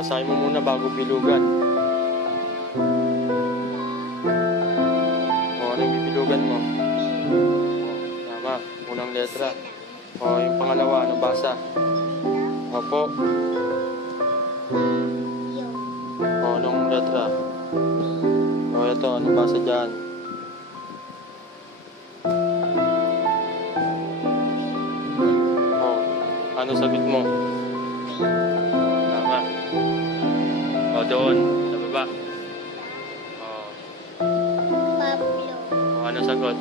basahin mo muna bago bilugan. Ano yung bibilugan mo? Tama, unang letra. Yung pangalawa, ano basa? Opo. Anong letra? Ito, anong basa dyan? Ano sagot mo? Tama. Doon, sa baba. Pablo. Ano sagot?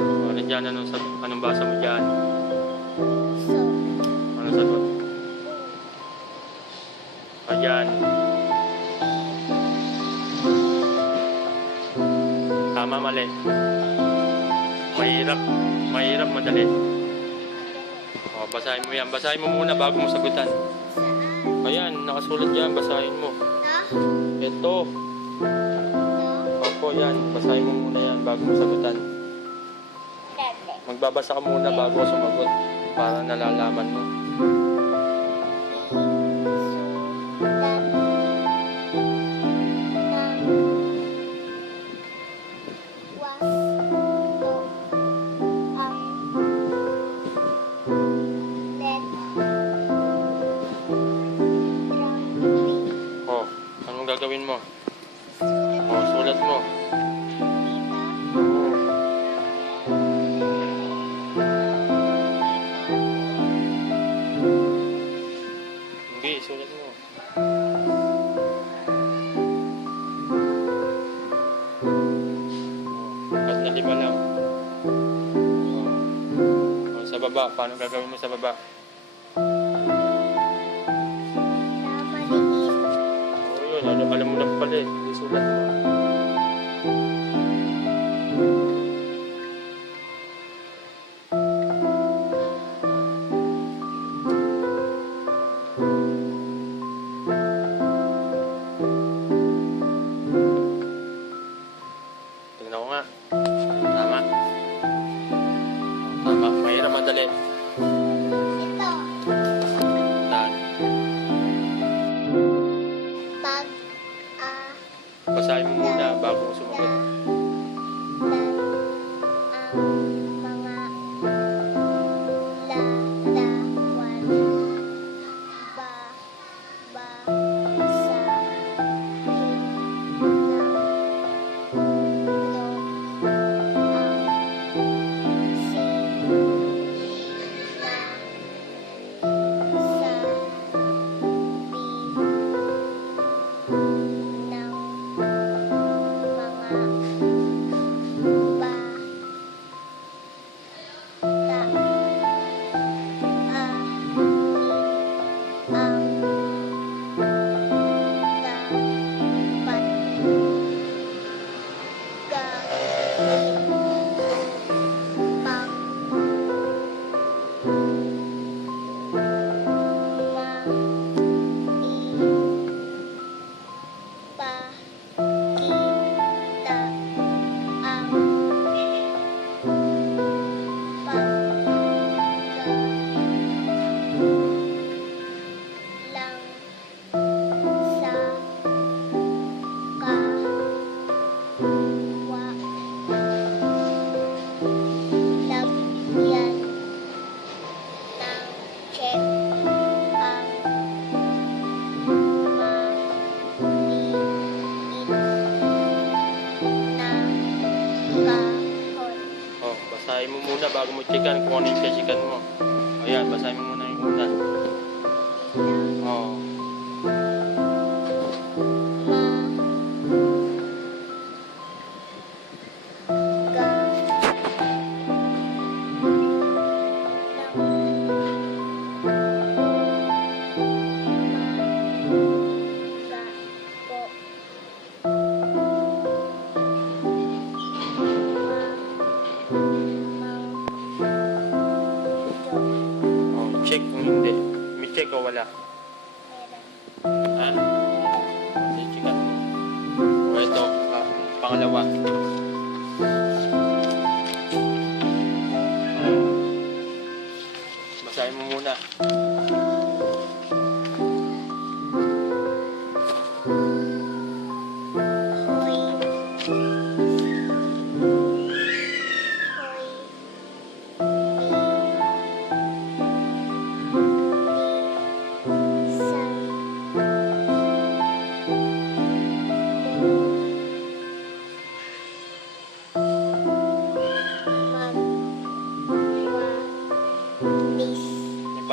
Ano dyan? Anong basa mo dyan? So. Ano sagot? Dyan. Tama, mali. Mahirap, madali. Basahin mo yan. Basahin mo muna bago mo sagutan. Saan? Ayan, nakasulat dyan. Basahin mo. Ito. Opo, yan. Basahin mo muna yan bago mo sagutan. Magbabasa ka muna bago ka sumagot para nalalaman mo. Anong gagawin mo? Sulat mo. Hindi, sulat mo. Kahit na 5 lang. Sa baba, paano gagawin mo sa baba? Alam mo na pala eh. Hindi sulat mo. Tingnan ko nga. Tama. Tama. Mahirap madali. Ito. Saan? Basahin mo muna bago mo sumagot. Basahin mo muna bago mo checkan kung ano yung checkan mo. Ayan, basahin mo muna yung una. Check kung hindi. May check o wala? Ha? Hindi, checkan mo. O ito, pangalawa. Basahin mo muna.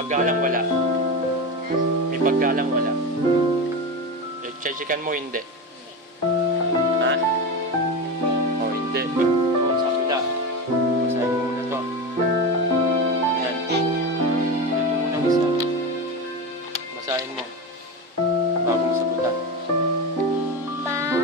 paggalang wala. May paggalang wala. Checkan mo hindi. Ha? O hindi. Doon sa kabila. Basahin mo muna to. Ayan. Ito muna isa. Basahin mo. Bago mo sagutan. Ma.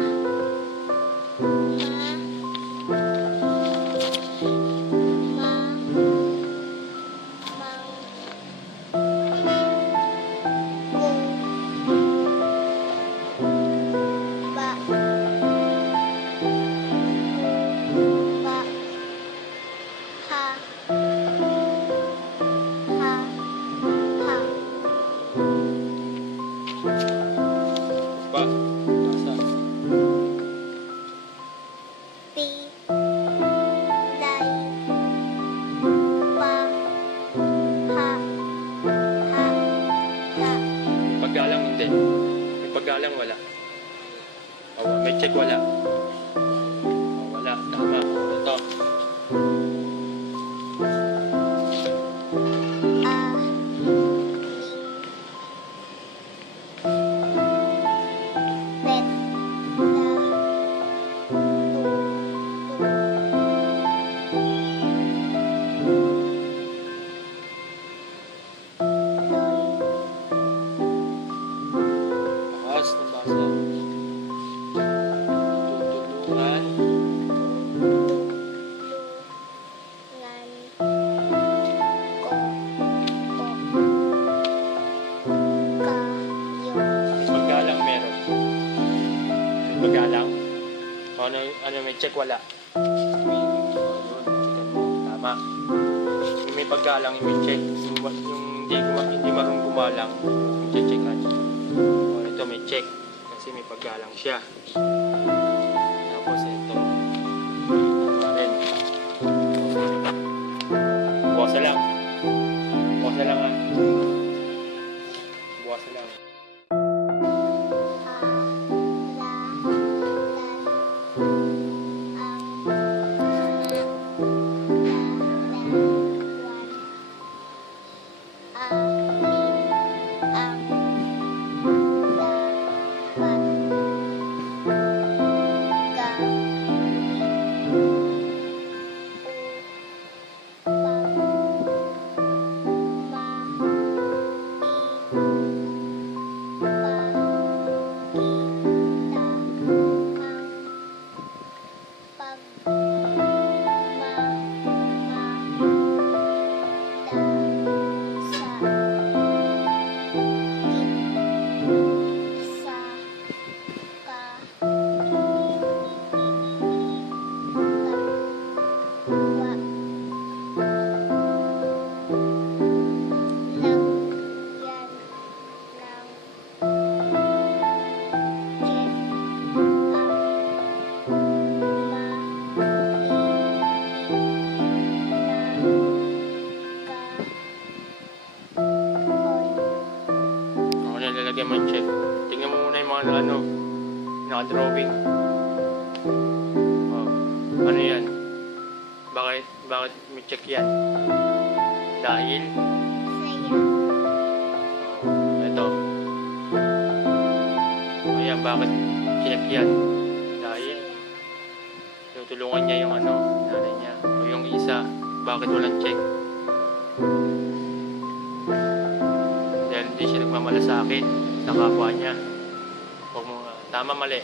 Ba? Basa. Paggalang hindi. May paggalang wala. O, may check wala. O, wala. Tama. Ito. Bakas na basa. Tutulungan. May paggalang meron. May paggalang. O, ano may check wala. O, yun. Checkan mo. Tama. Yung may paggalang, yung may check. Yung hindi marunong gumalang, yung checkan. O, ito may check. Kasi may paggalang siya. Tapos ito. Tama rin. Bukas na lang. Bukas na lang ha. Bukas na lang. Lalagyan mo yung check. Tingnan mo muna yung mga naka-drawing. Oh, ano yan? Bakit may check yan? Dahil? Oh, ito. Ayan, bakit check yan? Dahil tutulungan niya yung nanay niya. O yung isa, bakit walang check? Dahil hindi siya nagmamalasakit sa kapwa niya. Huwag mo, tama mali.